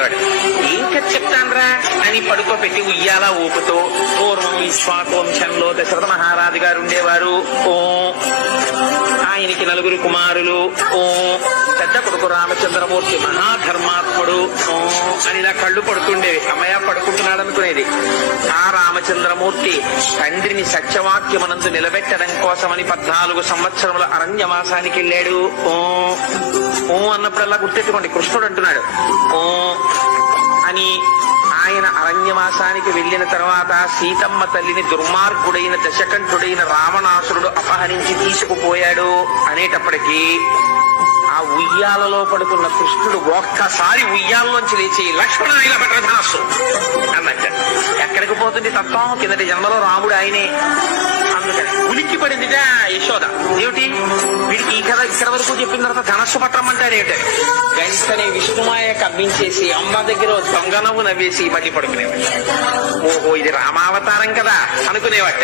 అనేవాడు. ఏం కథ చెప్తానరా అని పడుకోబెట్టి ఉయ్యాల ఊపుతూ పూర్వం విశ్వాకోంశంలో దశరథ మహారాజు గారు ఉండేవారు. ఓ. ఆయనకి నలుగురు కుమారులు. ఓ. పెద్ద కొడుకు రామచంద్రమూర్తి మహాధర్మాత్ముడు. ఓ. అని నా కళ్ళు పడుతుండేవి. అమ్మయ్య పడుకుంటున్నాడు అనుకునేది. ఆ రామచంద్రమూర్తి తండ్రిని సత్యవాక్యమనందు నిలబెట్టడం కోసమని పద్నాలుగు సంవత్సరముల అరణ్యవాసానికి వెళ్ళాడు. ఓ. ఓ అన్నప్పుడల్లా గుర్తెట్టుకోండి కృష్ణుడు అంటున్నాడు. ఓ. అరణ్యమాసానికి వెళ్ళిన తర్వాత సీతమ్మ తల్లిని దుర్మార్గుడైన దశకంఠుడైన రావణాసురుడు అపహరించి తీసుకుపోయాడు అనేటప్పటికీ ఆ ఉయ్యాలలో పడుకున్న కృష్ణుడు ఒక్కసారి ఉయ్యాలలోంచి లేచి లక్ష్మణ ఇలా పెట్టధనస్సు అన్నట్ట ఎక్కడికి పోతుంది తత్వం కిందటి జన్మలో రాముడు ఆయనే. ఉలిక్కి పడిందిగా యశోద. ఏమిటి? వీడికి ఈ కథ ఇక్కడ వరకు చెప్పిన తర్వాత ధనస్సు పట్టమంటాడేమిటి వెంటనే విష్ణుమాయ కవ్వించేసి అమ్మ దగ్గర దొంగ నవ్వు నవ్వేసి మళ్ళీ పడుకునేవాడు. ఓహో ఇది రామావతారం కదా అనుకునేవాట